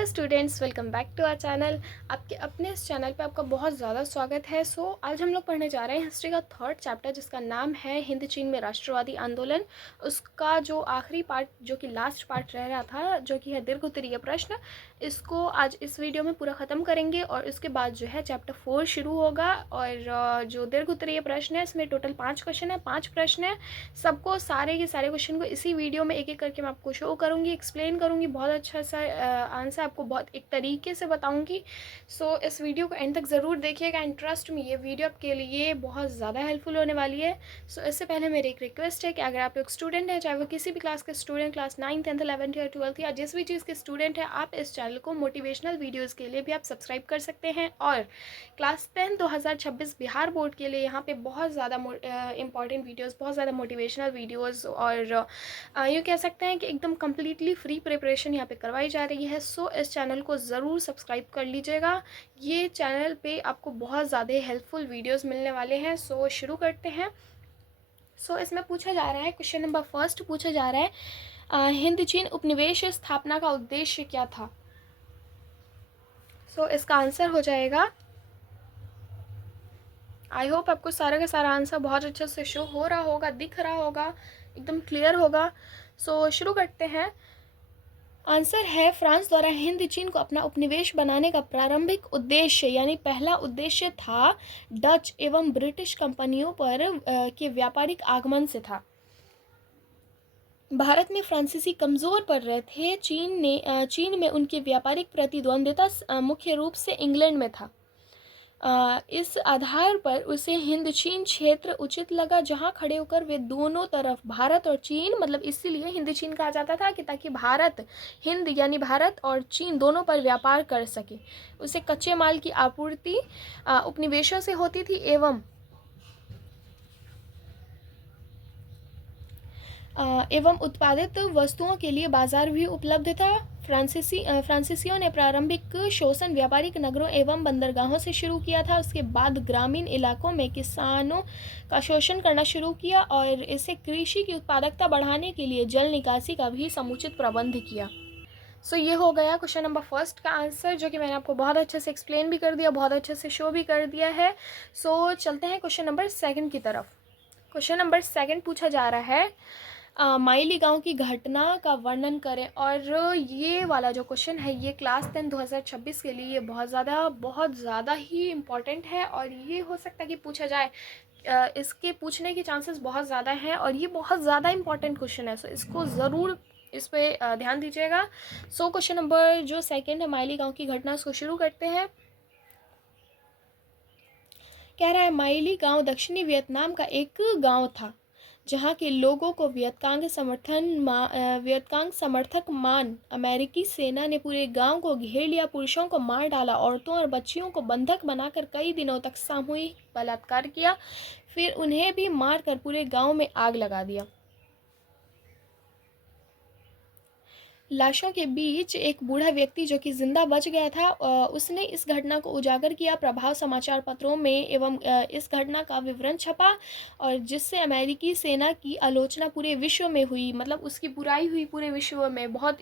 Hello students, welcome back to our channel. आपके अपने इस चैनल पे आपका बहुत ज़्यादा स्वागत है। आज हम लोग पढ़ने जा रहे हैं हिस्ट्री का थर्ड चैप्टर, जिसका नाम है हिंद चीन में राष्ट्रवादी आंदोलन। उसका जो आखिरी पार्ट, जो कि लास्ट पार्ट रह रहा था, जो कि है दीर्घ उत्तरीय प्रश्न, इसको आज इस वीडियो में पूरा ख़त्म करेंगे। और उसके बाद जो है चैप्टर 4 शुरू होगा। और जो दीर्घ उत्तरीय प्रश्न है, इसमें टोटल 5 क्वेश्चन है, 5 प्रश्न है। सबको सारे के सारे क्वेश्चन को इसी वीडियो में एक एक करके मैं आपको शो करूँगी, एक्सप्लेन करूँगी, बहुत अच्छा सा आंसर आपको बहुत एक तरीके से बताऊँगी। इस वीडियो को एंड तक ज़रूर देखिएगा एंड ट्रस्ट में ये वीडियो आपके लिए बहुत ज़्यादा हेल्पफुल होने वाली है। इससे पहले मेरी एक रिक्वेस्ट है कि अगर आप लोग स्टूडेंट हैं, चाहे वो किसी भी क्लास के स्टूडेंट, क्लास 9, 10, 11 या 12 या जिस भी चीज़ के स्टूडेंट हैं, आप इस चैनल को मोटिवेशनल वीडियोज़ के लिए भी आप सब्सक्राइब कर सकते हैं। और क्लास 10 2026 बिहार बोर्ड के लिए यहाँ पे बहुत ज़्यादा इंपॉर्टेंट वीडियोस, बहुत ज़्यादा मोटिवेशनल वीडियोस और यूँ कह सकते हैं कि एकदम कम्प्लीटली फ्री प्रिपरेशन यहाँ पे करवाई जा रही है। इस चैनल को ज़रूर सब्सक्राइब कर लीजिएगा। ये चैनल पे आपको बहुत ज़्यादा हेल्पफुल वीडियोस मिलने वाले हैं। शुरू करते हैं। इसमें पूछा जा रहा है, क्वेश्चन नंबर फर्स्ट पूछा जा रहा है, हिंद चीन उपनिवेश स्थापना का उद्देश्य क्या था। इसका आंसर हो जाएगा, आई होप आपको सारा का सारा आंसर बहुत अच्छे से शो हो रहा होगा, दिख रहा होगा, एकदम क्लियर होगा। शुरू करते हैं। आंसर है, फ्रांस द्वारा हिंद चीन को अपना उपनिवेश बनाने का प्रारंभिक उद्देश्य, यानी पहला उद्देश्य था, डच एवं ब्रिटिश कंपनियों पर के व्यापारिक आगमन से था। भारत में फ्रांसीसी कमज़ोर पड़ रहे थे। चीन में उनकी व्यापारिक प्रतिद्वंद्विता मुख्य रूप से इंग्लैंड में था। इस आधार पर उसे हिंद चीन क्षेत्र उचित लगा, जहां खड़े होकर वे दोनों तरफ, भारत और चीन, मतलब इसीलिए हिंद चीन कहा जाता था कि ताकि भारत, हिंद यानी भारत और चीन दोनों पर व्यापार कर सके। उसे कच्चे माल की आपूर्ति उपनिवेशों से होती थी एवं उत्पादित वस्तुओं के लिए बाजार भी उपलब्ध था। फ्रांसीसियों ने प्रारंभिक शोषण व्यापारिक नगरों एवं बंदरगाहों से शुरू किया था। उसके बाद ग्रामीण इलाकों में किसानों का शोषण करना शुरू किया और इसे कृषि की उत्पादकता बढ़ाने के लिए जल निकासी का भी समुचित प्रबंध किया। ये हो गया क्वेश्चन नंबर फर्स्ट का आंसर, जो कि मैंने आपको बहुत अच्छे से एक्सप्लेन भी कर दिया, बहुत अच्छे से शो भी कर दिया है। चलते हैं क्वेश्चन नंबर सेकंड की तरफ। क्वेश्चन नंबर सेकंड पूछा जा रहा है, माइली गांव की घटना का वर्णन करें। और ये वाला जो क्वेश्चन है, ये क्लास 10 2026 के लिए बहुत ज़्यादा ही इम्पॉर्टेंट है। और ये हो सकता है कि पूछा जाए, इसके पूछने के चांसेस बहुत ज़्यादा हैं और ये बहुत ज़्यादा इम्पॉर्टेंट क्वेश्चन है। इसको ज़रूर इस पर ध्यान दीजिएगा। क्वेश्चन नंबर जो सेकंड है, माइली गांव की घटना, उसको शुरू करते हैं। कह रहा है, माइली गांव दक्षिणी वियतनाम का एक गांव था, जहां के लोगों को वियतकांग समर्थक मान अमेरिकी सेना ने पूरे गांव को घेर लिया, पुरुषों को मार डाला, औरतों और बच्चियों को बंधक बनाकर कई दिनों तक सामूहिक बलात्कार किया, फिर उन्हें भी मारकर पूरे गांव में आग लगा दिया। लाशों के बीच एक बूढ़ा व्यक्ति, जो कि जिंदा बच गया था, उसने इस घटना को उजागर किया। प्रभाव समाचार पत्रों में एवं इस घटना का विवरण छपा, और जिससे अमेरिकी सेना की आलोचना पूरे विश्व में हुई, मतलब उसकी बुराई हुई पूरे विश्व में। बहुत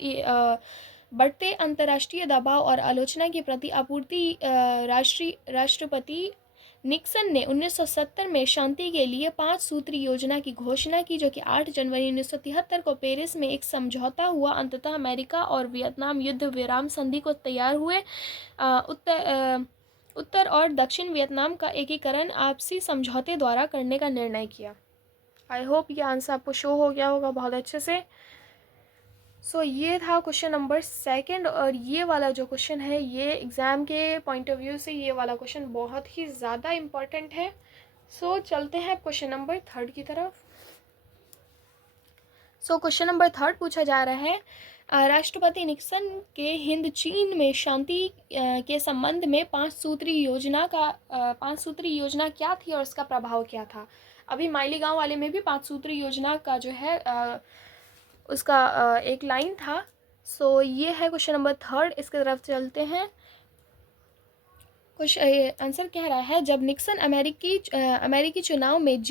बढ़ते अंतर्राष्ट्रीय दबाव और आलोचना के प्रति राष्ट्रपति निक्सन ने 1970 में शांति के लिए 5 सूत्री योजना की घोषणा की, जो कि 8 जनवरी 1973 को पेरिस में एक समझौता हुआ। अंततः अमेरिका और वियतनाम युद्ध विराम संधि को तैयार हुए। उत्तर और दक्षिण वियतनाम का एकीकरण आपसी समझौते द्वारा करने का निर्णय किया। आई होप ये आंसर आपको शो हो गया होगा बहुत अच्छे से। ये था क्वेश्चन नंबर सेकंड। और ये वाला जो क्वेश्चन है, ये एग्ज़ाम के पॉइंट ऑफ व्यू से ये वाला क्वेश्चन बहुत ही ज़्यादा इम्पॉर्टेंट है। चलते हैं क्वेश्चन नंबर थर्ड की तरफ। क्वेश्चन नंबर थर्ड पूछा जा रहा है, राष्ट्रपति निक्सन के हिंद चीन में शांति के संबंध में 5 सूत्री योजना क्या थी और उसका प्रभाव क्या था। अभी माइली गांव वाले में भी 5 सूत्री योजना का जो है उसका एक लाइन था। ये है क्वेश्चन नंबर थर्ड, इसकी तरफ चलते हैं। कुछ आंसर कह रहा है, जब निक्सन अमेरिकी चुनाव में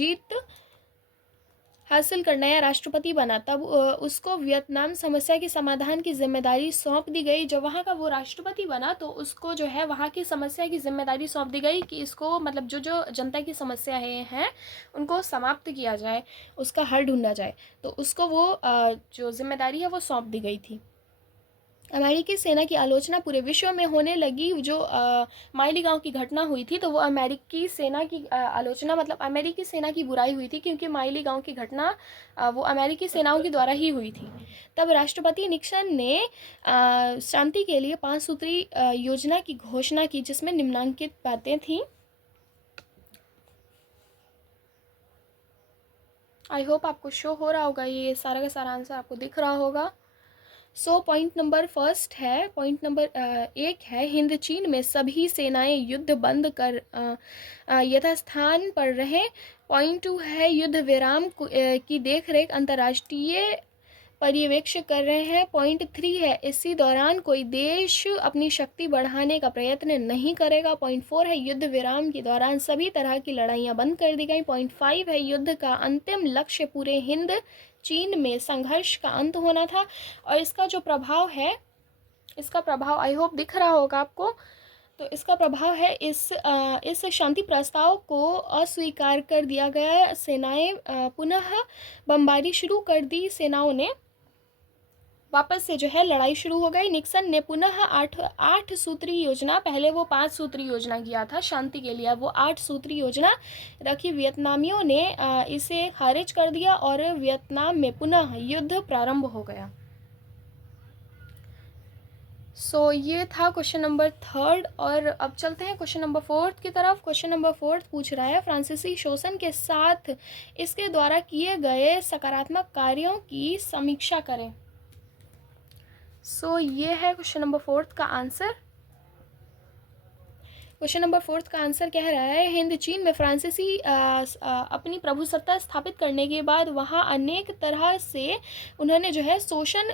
हासिल कर नया राष्ट्रपति बना, तब उसको वियतनाम समस्या के समाधान की जिम्मेदारी सौंप दी गई। जब वहाँ का वो राष्ट्रपति बना तो उसको जो है वहाँ की समस्या की जिम्मेदारी सौंप दी गई कि इसको मतलब जो जो जनता की समस्या हैं उनको समाप्त किया जाए, उसका हल ढूंढा जाए। तो उसको वो जो जिम्मेदारी है वो सौंप दी गई थी। अमेरिकी सेना की आलोचना पूरे विश्व में होने लगी। जो माइलीगांव की घटना हुई थी तो वो अमेरिकी सेना की आलोचना मतलब अमेरिकी सेना की बुराई हुई थी, क्योंकि माइलीगांव की घटना वो अमेरिकी सेनाओं के द्वारा ही हुई थी। तब राष्ट्रपति निक्सन ने शांति के लिए 5 सूत्री योजना की घोषणा की, जिसमें निम्नलिखित बातें थीं। आई होप आपको शो हो रहा होगा, ये सारा का सारा आंसर आपको दिख रहा होगा। सो पॉइंट नंबर फर्स्ट है, पॉइंट नंबर 1 है, हिंद चीन में सभी सेनाएं युद्ध बंद कर यथास्थान पर रहें। पॉइंट 2 है, युद्ध विराम की देखरेख अंतर्राष्ट्रीय पर्यवेक्षक कर रहे हैं। पॉइंट 3 है, इसी दौरान कोई देश अपनी शक्ति बढ़ाने का प्रयत्न नहीं करेगा। पॉइंट 4 है, युद्ध विराम के दौरान सभी तरह की लड़ाइयाँ बंद कर दी गई। पॉइंट 5 है, युद्ध का अंतिम लक्ष्य पूरे हिंद चीन में संघर्ष का अंत होना था। और इसका जो प्रभाव है, इसका प्रभाव आई होप दिख रहा होगा आपको। तो इसका प्रभाव है, इस शांति प्रस्ताव को अस्वीकार कर दिया गया। सेनाएं पुनः बमबारी शुरू कर दी। सेनाओं ने वापस से जो है लड़ाई शुरू हो गई। निक्सन ने पुनः आठ सूत्री योजना, पहले वो 5 सूत्री योजना किया था शांति के लिए, वो 8 सूत्री योजना रखी। वियतनामियों ने इसे खारिज कर दिया और वियतनाम में पुनः युद्ध प्रारंभ हो गया। सो ये था क्वेश्चन नंबर 3 और अब चलते हैं क्वेश्चन नंबर 4 की तरफ। क्वेश्चन नंबर 4 पूछ रहा है, फ्रांसीसी शोषण के साथ इसके द्वारा किए गए सकारात्मक कार्यों की समीक्षा करें। सो ये है क्वेश्चन नंबर 4 का आंसर। क्वेश्चन नंबर 4 का आंसर कह रहा है, हिंद चीन में फ्रांसीसी अपनी प्रभुसत्ता स्थापित करने के बाद वहाँ अनेक तरह से उन्होंने जो है शोषण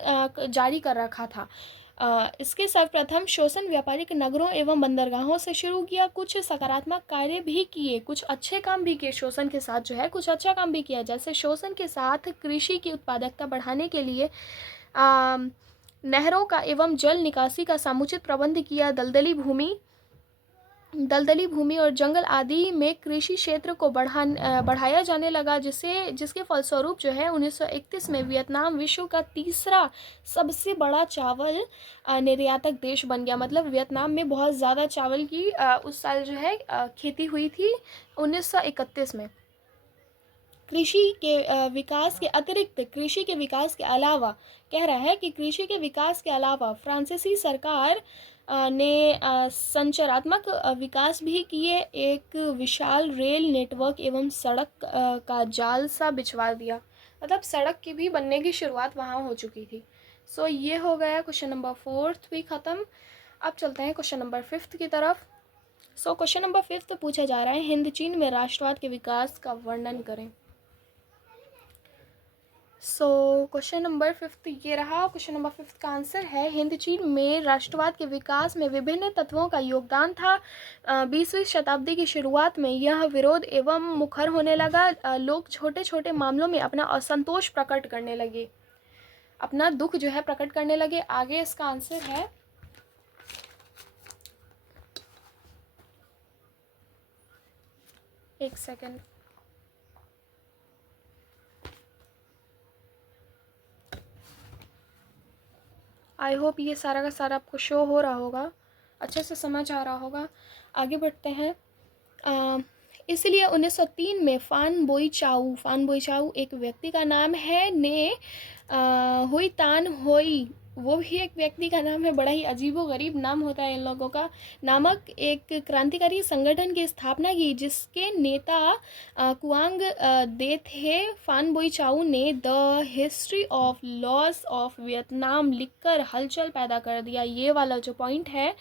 जारी कर रखा था। इसके सर्वप्रथम शोषण व्यापारिक नगरों एवं बंदरगाहों से शुरू किया। कुछ सकारात्मक कार्य भी किए, कुछ अच्छे काम भी किए। शोषण के साथ जो है कुछ अच्छा काम भी किया, जैसे शोषण के साथ कृषि की उत्पादकता बढ़ाने के लिए नहरों का एवं जल निकासी का समुचित प्रबंध किया। दलदली भूमि और जंगल आदि में कृषि क्षेत्र को बढ़ाया जाने लगा, जिसके फलस्वरूप जो है 1931 में वियतनाम विश्व का तीसरा सबसे बड़ा चावल निर्यातक देश बन गया। मतलब वियतनाम में बहुत ज़्यादा चावल की उस साल जो है खेती हुई थी 1931 में। कृषि के विकास के अतिरिक्त, कृषि के विकास के अलावा, कह रहा है कि कृषि के विकास के अलावा फ्रांसीसी सरकार ने संरचनात्मक विकास भी किए। एक विशाल रेल नेटवर्क एवं सड़क का जाल सा बिछवा दिया। मतलब सड़क की भी बनने की शुरुआत वहाँ हो चुकी थी। सो ये हो गया क्वेश्चन नंबर 4 भी ख़त्म। अब चलते हैं क्वेश्चन नंबर 5 की तरफ। सो क्वेश्चन नंबर 5 पूछा जा रहा है, हिंद चीन में राष्ट्रवाद के विकास का वर्णन करें। सो क्वेश्चन नंबर 5 ये रहा। क्वेश्चन नंबर 5 का आंसर है, हिंद चीन में राष्ट्रवाद के विकास में विभिन्न तत्वों का योगदान था। 20वीं शताब्दी की शुरुआत में यह विरोध एवं मुखर होने लगा। लोग छोटे छोटे मामलों में अपना असंतोष प्रकट करने लगे, अपना दुख जो है प्रकट करने लगे। आगे इसका आंसर है, एक सेकेंड, आई होप ये सारा का सारा आपको शो हो रहा होगा, अच्छे से समझ आ रहा होगा। आगे बढ़ते हैं। इसलिए 1903 में फान बोई चाऊ एक व्यक्ति का नाम है, ने हुई तान होई, वो भी एक व्यक्ति का नाम है, बड़ा ही अजीबोगरीब नाम होता है इन लोगों का, नामक एक क्रांतिकारी संगठन की स्थापना की, जिसके नेता कुआंग दे थे। फान बोई चाऊ ने the history of loss of Vietnam लिखकर हलचल पैदा कर दिया। ये वाला जो पॉइंट है,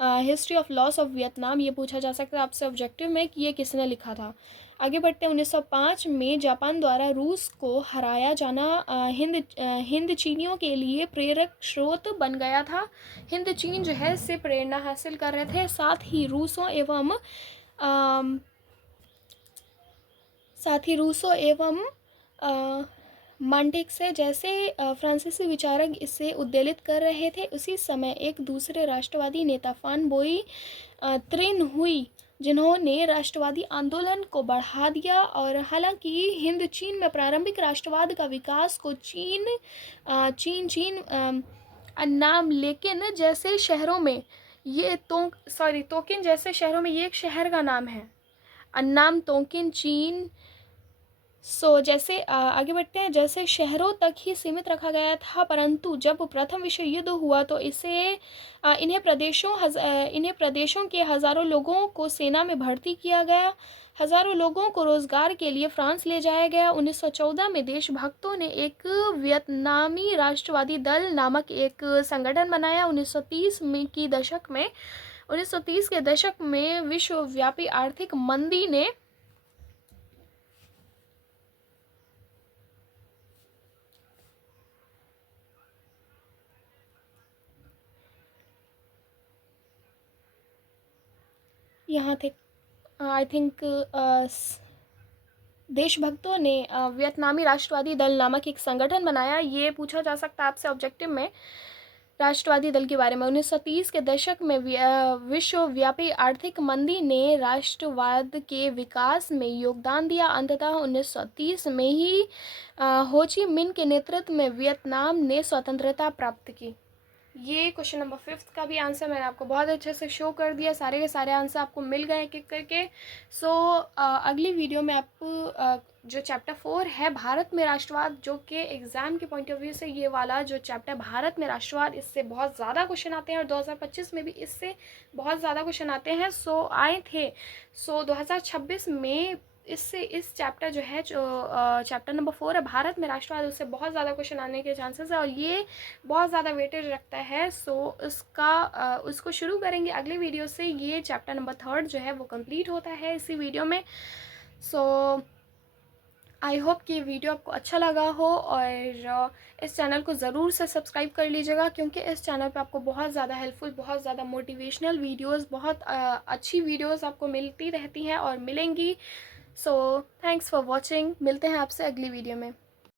history of loss of Vietnam, ये पूछा जा सकता है आपसे ऑब्जेक्टिव में कि ये किसने लिखा था। आगे बढ़ते हैं। 1905 में जापान द्वारा रूस को हराया जाना हिंद चीनियों के लिए प्रेरक स्रोत बन गया था। हिंद चीन जो है इससे प्रेरणा हासिल कर रहे थे। साथ ही रूसों एवं मांटेक्स है। जैसे फ्रांसीसी विचारक इसे उद्वेलित कर रहे थे, उसी समय एक दूसरे राष्ट्रवादी नेता फान बोई त्रिन हुई, जिन्होंने राष्ट्रवादी आंदोलन को बढ़ा दिया। और हालांकि हिंद चीन में प्रारंभिक राष्ट्रवाद का विकास को चीन नाम, लेकिन जैसे शहरों में ये तोकिन जैसे शहरों में ये एक शहर का नाम है। अन्नाम तोकिन चीन। जैसे आगे बढ़ते हैं। जैसे शहरों तक ही सीमित रखा गया था, परंतु जब प्रथम विश्व युद्ध हुआ तो इन्हें प्रदेशों के हज़ारों लोगों को सेना में भर्ती किया गया। हज़ारों लोगों को रोज़गार के लिए फ्रांस ले जाया गया। 1914 में देशभक्तों ने एक वियतनामी राष्ट्रवादी दल नामक एक संगठन बनाया। 1930 के दशक में विश्वव्यापी आर्थिक मंदी ने यहाँ थे आई थिंक देशभक्तों ने वियतनामी राष्ट्रवादी दल नामक एक संगठन बनाया। ये पूछा जा सकता है आपसे ऑब्जेक्टिव में राष्ट्रवादी दल के बारे में। 1930 के दशक में विश्वव्यापी आर्थिक मंदी ने राष्ट्रवाद के विकास में योगदान दिया। अंततः 1930 में ही हो ची मिन के नेतृत्व में वियतनाम ने स्वतंत्रता प्राप्त की। ये क्वेश्चन नंबर 5 का भी आंसर मैंने आपको बहुत अच्छे से शो कर दिया। सारे के सारे आंसर आपको मिल गए एक एक करके। अगली वीडियो में आप जो चैप्टर 4 है भारत में राष्ट्रवाद, जो कि एग्ज़ाम के पॉइंट ऑफ व्यू से ये वाला जो चैप्टर भारत में राष्ट्रवाद, इससे बहुत ज़्यादा क्वेश्चन आते हैं और 2025 में भी इससे बहुत ज़्यादा क्वेश्चन आते हैं। आए थे। 2026 में इस चैप्टर जो है, जो चैप्टर नंबर 4 है भारत में राष्ट्रवाद, उससे बहुत ज़्यादा क्वेश्चन आने के चांसेस है और ये बहुत ज़्यादा वेटेज रखता है। उसको शुरू करेंगे अगले वीडियो से। ये चैप्टर नंबर 3 जो है वो कंप्लीट होता है इसी वीडियो में। आई होप कि वीडियो आपको अच्छा लगा हो और इस चैनल को ज़रूर से सब्सक्राइब कर लीजिएगा, क्योंकि इस चैनल पे आपको बहुत ज़्यादा हेल्पफुल, बहुत ज़्यादा मोटिवेशनल वीडियोस, बहुत अच्छी वीडियोस आपको मिलती रहती हैं और मिलेंगी। Thanks for watching. मिलते हैं आपसे अगली वीडियो में।